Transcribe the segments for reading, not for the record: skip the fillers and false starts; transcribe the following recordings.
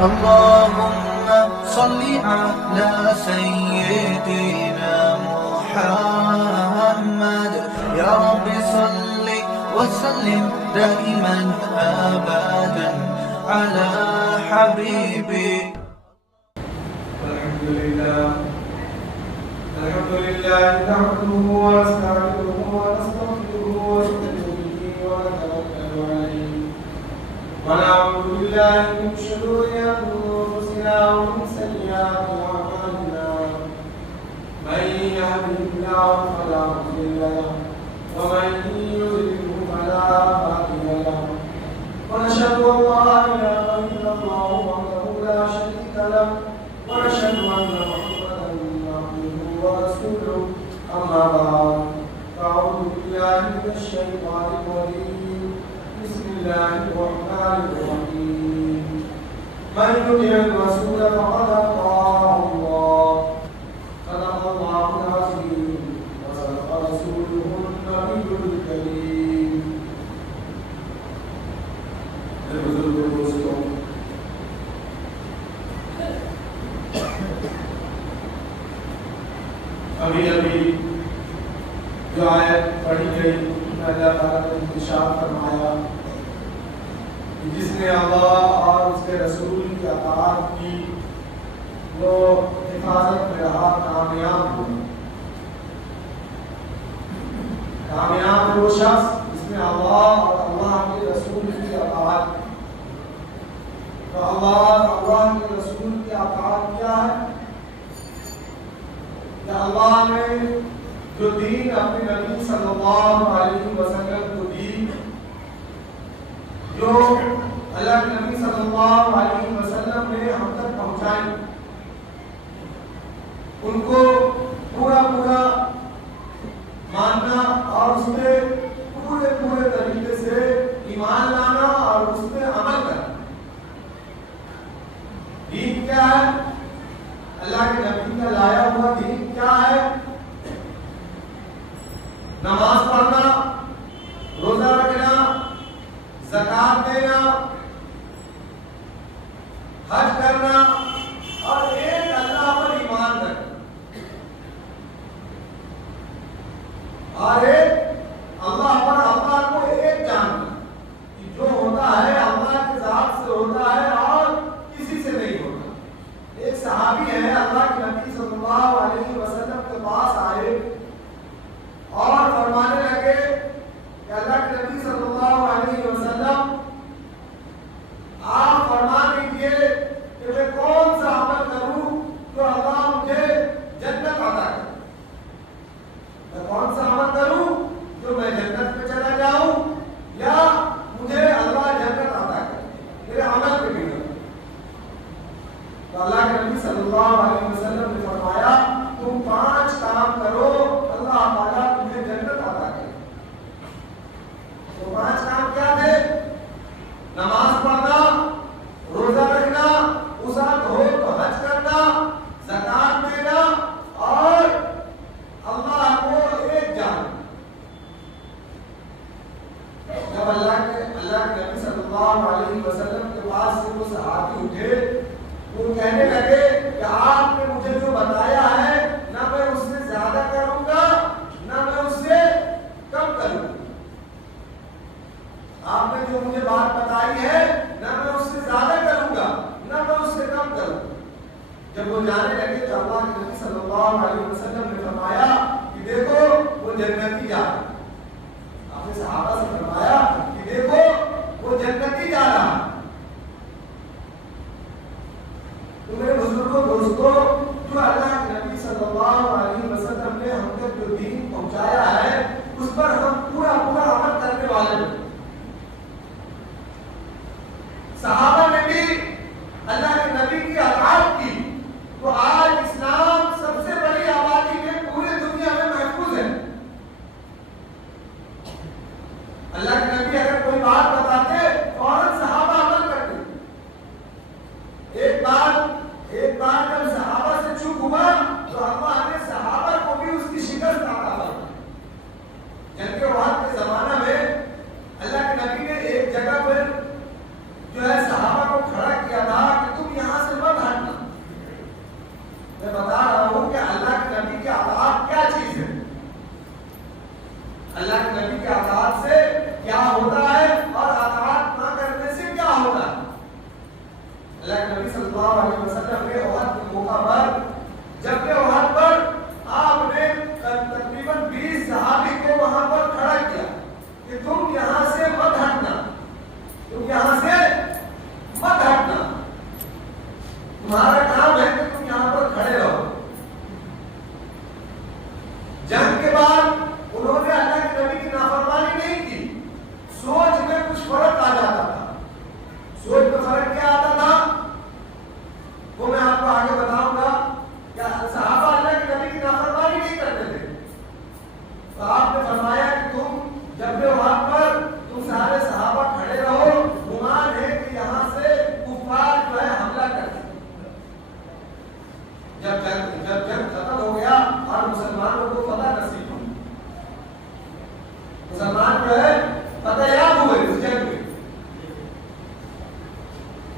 اللهم صل على سيدنا محمد يا رب صل وسلم دائما أبدا على حبيبي. الحمد لله نحمده ونستعينه ونستغفره ونؤمن به ونتوكل عليه ونعوذ بالله من شرور أنفسنا ومن سيئات أعمالنا من يهده الله فلا مضل له ومن يضلل فلا هادي له ونشهد أن لا إله إلا الله وحده لا شريك له ونشهد أن محمدا عبده ورسوله أما بعد فأعوذ بالله من الشيطان الرجيم بسم الله الرحمن الرحيم من يطع الرسول فقد أطاع الله صدق الله العظيم وصدق رسوله النبي الكريم. بزرگ دوستوں، ابھی جو آیت پڑھی گئی اللہ تعالیٰ نے ارشاد فرمایا کہ جس نے اللہ اور اس کے رسول کی اطاعت کی وہ حفاظت میں رہا کامیاب ہوا. کامیاب وہ شخص جس نے اللہ اور اللہ کے رسول کی اطاعت. تو اللہ اور اللہ کے رسول کی اطاعت کیا ہے؟ کہ اللہ نے جو دین اپنے نبی صلی اللہ علیہ وسلم کو دی، جو اللہ کے نبی صلی اللہ علیہ وسلم نے ہم تک پہنچائی، ان کو پورا ماننا اور اس میں پورے طریقے سے ایمان لانا اور اس میں عمل کرنا. دین کیا ہے؟ اللہ کے نبی کا لایا ہوا دین کیا ہے؟ نماز پڑھنا، روزہ رکھنا، زکات دینا، حج کرنا اور ایک اللہ پر ایمان رکھنا اور ایک اللہ پر اللہ کو ایک جاننا کہ جو ہوتا ہے اللہ کے ذات سے ہوتا ہے اور کسی سے نہیں ہوتا. ایک صحابی ہے اللہ کے نبی صلی اللہ علیہ وسلم کے پاس آئے اور فرمانے لگے کہ اللہ کے نبی صلی اللہ علیہ وسلم آپ فرما دیجیے کہ میں کون سا عمل کروں جو اللہ مجھے جنت عطا کرے. میں کون سا عمل کروں جو میں جنت میں چلا جاؤں یا مجھے اللہ جنت عطا کرے، میرے عمل پہ بھی. تو اللہ کے نبی صلی اللہ علیہ وسلم نے فرمایا تم 5 کام کرو اللہ تعالیٰ تمہیں جنت عطا کرے. تو 5 کام کیا تھے؟ نماز پڑھنا، روزہ رکھنا، عزت ہو تو حج کرنا، زکات دینا اور اللہ کو ایک جاننا. جب اللہ کے نبی صلی اللہ علیہ وسلم کے پاس سے وہ صحابی اٹھے، وہ کہنے لگے کہ آپ نے مجھے جو بتایا ہے نہ میں اس سے زیادہ کروں گا نہ میں اس سے کم کروں گا. آپ نے جو مجھے بات بتائی ہے نہ میں اس سے زیادہ کروں گا نہ میں اس سے کم کروں گا. جب وہ جانے لگے تو اللہ کے نبی صلی اللہ علیہ وسلم نے فرمایا کہ دیکھو وہ جنتی جا رہا. آپ نے صحابہ سے فرمایا کہ دیکھو وہ جنتی جا رہا. تو میرے بزرگوں دوستوں، جو اللہ کے نبی صلی اللہ علیہ وسلم نے ہم تک جو دین پہنچایا ہے اس پر ہم پورا عمل کرنے والے ہیں. صحابہ نے بھی اللہ کے نبی کی اطاعت کی تو آج اسلام سب سے بڑی آبادی میں پوری دنیا میں محفوظ ہے. اللہ کے نبی اگر کوئی بات بتاتے فوراً صحابہ عمل کرتے. ایک بار جب صحابہ سے چوک ہوا تو اللہ نے صحابہ کو بھی اس کی شکست عطا فرمائی. جنگ احد کے زمانہ میں اللہ کے نبی نے ایک جگہ پر جو ہے صحابہ کو کھڑا کیا تھا کہ تم اللہ علیہ وسلم نے احد کے موقع پر جب کہ احد پر آپ نے تقریباً 20 صحابی کو وہاں پر کھڑا کیا کہ تم یہاں سے مت ہٹنا، تم یہاں سے مت ہٹنا، تمہارا کام ہے کہ تم یہاں پر کھڑے رہو۔ جنگ کے بعد انہوں نے اللہ کے نبی کی نافرمانی نہیں کی، سوچ میں کچھ فرق آ جاتا تھا۔ سوچ میں فرق کیا آتا تھا وہ میں آپ کو آگے بتاؤں گا۔ کیا صحابہ اللہ کے نبی کی نافرمانی نہیں کرتے تھے؟ تو آپ نے فرمایا کہ تم جب بھی وہاں پر تم سارے صحابہ کھڑے رہو، گمان ہے کہ یہاں سے کفار جو ہے حملہ کرتے۔ جب جنگ ختم ہو گیا اور مسلمانوں کو فتح نصیب ہوئی، مسلمان جو ہے فتح یاب ہوئے اس جنگ میں،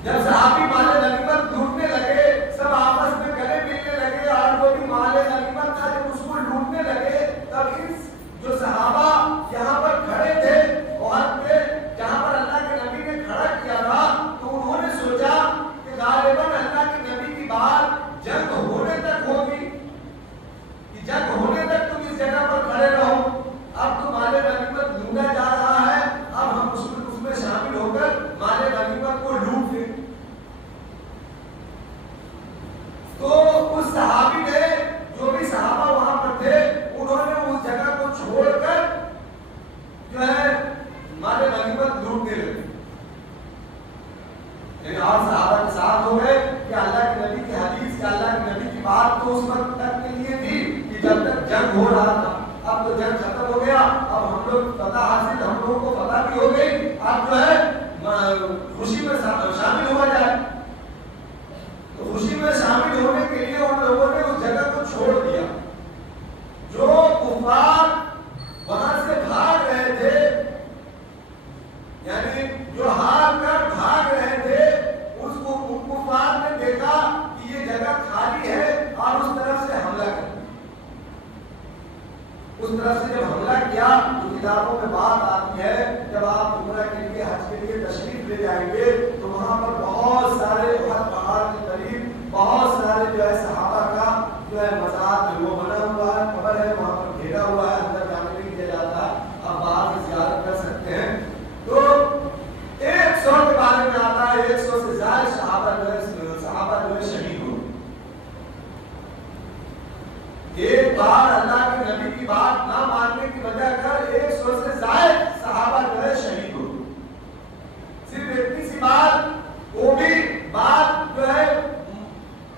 جب صحابی مال غنیمت لوٹنے لگے، سب آپس میں گلے ملنے لگے اور جو بھی مال غنیمت تھا جب اس کو لوٹنے لگے، تب اس جو صحابہ یہاں پر کھڑے تھے احد پہ جہاں پر اللہ کے نبی نے کھڑا کیا تھا، تو انہوں نے سوچا کہ غالباً اللہ کے نبی کی بات جنگ ہونے تک ہوگی، کہ جنگ ہونے تک تم اس جگہ پر کھڑے رہو، اب تو مال غنیمت لوٹا جا رہا ہے، اب ہم اس میں شامل ہو کر مال غنیمت کو لوٹ لیں۔ تو اس صحابی نے، جو بھی صحابہ وہاں پر تھے، انہوں نے اس جگہ کو چھوڑ کر جو ہے مال غنیمت لوٹنے لگے، اور صحابہ کے ساتھ ہو گئے کہ اللہ کے نبی کی حدیث کہ اللہ کے نبی کی بات تو اس وقت تک کے لیے تھی کہ جب تک جنگ ہو رہا تھا، اب تو جنگ ختم ہو گیا، اب ہم لوگ فتح حاصل، ہم لوگوں کو فتح بھی ہو گئی، اب جو ہے خوشی میں شامل ہوا جائے۔ تو خوشی میں شامل ہونے کے لیے ان لوگوں نے اس جگہ کو چھوڑ دیا۔ جو کفار وہاں سے بھاگ رہے تھے، یعنی جو ہار کر بھاگ رہے تھے، اس کو کفار نے دیکھا کہ یہ جگہ خالی ہے اور اس طرف سے حملہ کر، اس طرف سے جب حملہ کیا تو کتابوں میں بات آتی ہے جب آپ عمرہ کے لیے حج کے لیے تشریف لے جائیں گے تو وہاں پر بہت سارے پہاڑ کے قریب بہت سارے جو ہے صحابہ کا جو ہے مزار وہ بنا ہوا ہے، قبر ہے، وہاں پر گھیرا ہوا ہے، اندر جانے نہیں دیا جاتا، آپ باہر سے زیارت کر سکتے ہیں۔ تو 100 کے بارے میں آتا ہے، 100 سے زائد صحابہ جو ہے شہید ہوئے۔ ایک بار اللہ کے نبی کی بات نہ ماننے کی وجہ کر 100 سے زائد صحابہ جو ہے شہید ہوئے۔ صرف اتنی سی بات، وہ بھی بات جو ہے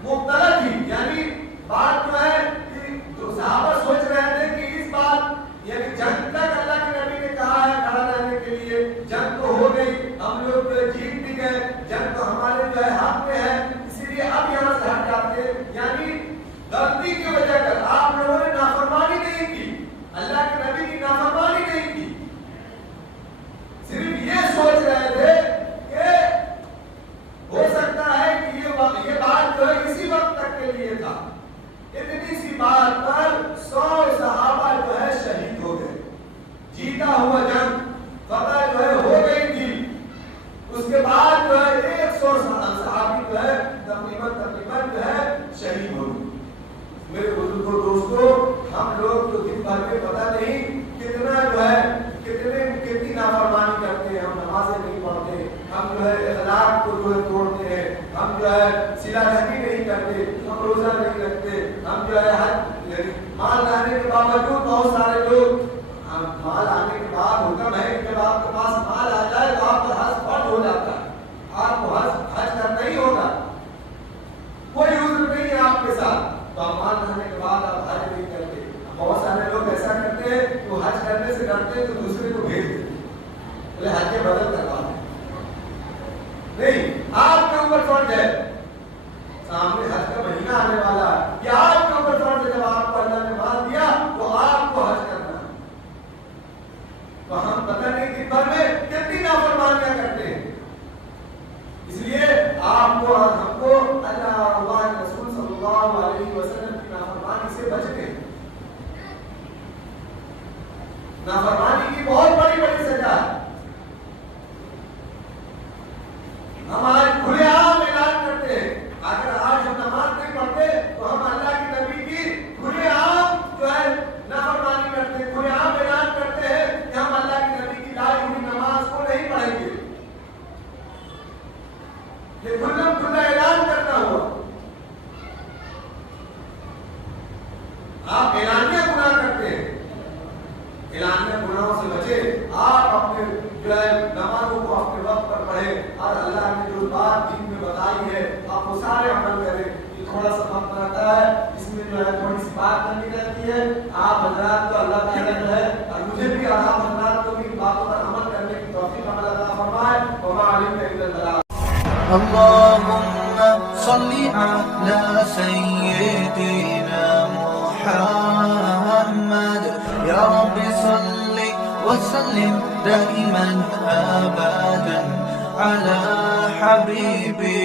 مبتلا تھی، یعنی بات جو ہے کہ جو صحابہ سوچ رہے تھے کہ اس بات یعنی جنگ تک اللہ کے نبی نے کہا ہے کھڑا رہنے کے لیے، جنگ تو ہو گئی، ہم لوگ جیت بھی گئے، جنگ تو ہمارے جو ہے حق میں ہے، اسی لیے اب یہاں سے ہٹ جاتے، یعنی غلطی کی وجہ کر آپ لوگوں نے نافرمانی نہیں کی، اللہ کے نبی کی نافرمانی نہیں کی، صرف یہ سوچ رہے تھے کہ ہو سکتا ہے کہ یہ بات جو ہے اسی وقت تک کے لیے تھا۔ اتنی سی بات پر 100 صحابہ جو ہے شہید ہو گئے، جیتا ہوا جنگ فتح جو ہے ہو گئی تھی، اس کے بعد جو ہے 100 صحابی جو ہے تقریباً جو ہے شہید ہو گئے۔ میرے بزرگوں دوستوں، ہم لوگ تو دن بھر میں پتہ نہیں کتنا جو ہے کتنی نافرمانی کرتے ہیں، ہم نمازیں نہیں پڑھتے، ہم جو ہے اخلاق کو جو ہے توڑتے ہیں، ہم جو ہے صلہ رحمی نہیں کرتے، ہم روزہ نہیں رکھتے، ہم جو ہے مال لانے کے باوجود بہت سارے لوگ مال آنے کے بعد حکم ہے کہ جب آپ کے پاس مال آ جائے تو آپ کا حج فرض ہو جاتا ہے، آپ کو حج کرنا ہی ہوگا، کوئی عذر نہیں ہے آپ کے ساتھ، تو آپ مال لانے کے بعد آپ حج نہیں کرتے۔ بہت سارے لوگ ایسا کرتے ہیں کہ حج کرنے سے ڈرتے ہیں تو دوسرے کو بھیج دیتے بولے حج کے بدل کروا دیں، نہیں، آپ کے اوپر فرض ہے، سامنے حج کا مہینہ آنے والا ہے، یہ آپ کے اوپر فرض ہے، جب آپ کو اللہ نے مال دیا تو آپ کو حج کرنا ہے۔ تو ہم پتہ نہیں دن بھر میں کتنی نافرمانیاں کرتے ہیں، اس لیے آپ کو اور ہم کو اللہ اور اللہ کے رسول صلی اللہ علیہ وسلم کی نافرمانی سے بچنے ہیں۔ نافرمانی کی بہت بڑی بڑی سزا ہے، ہم آج کھلے عام اعلان کرتے ہیں کھلا کھلا اعلان کرنا ہوا. آپ اعلانیہ گناہ کرتے ہیں، اعلانیہ گناہوں سے بچے. آپ اپنے جو ہے نمازوں کو اپنے وقت پر پڑھیں اور اللہ نے جو بات دین میں بتائی ہے آپ وہ سارے عمل کریں. یہ تھوڑا سا وقت رہتا ہے، اس میں جو ہے تھوڑی سی بات کرنی رہتی ہے. آپ حضرات کو اللہ تعالیٰ جو ہے اور مجھے بھی اور آپ حضرات کو بھی باتوں پر عمل کرنے کی توفیق عطا فرمائے. وما علمنا الا البلاغ. اللهم صل على سيدنا محمد يا رب صل وسلم دائما أبدا على حبيبي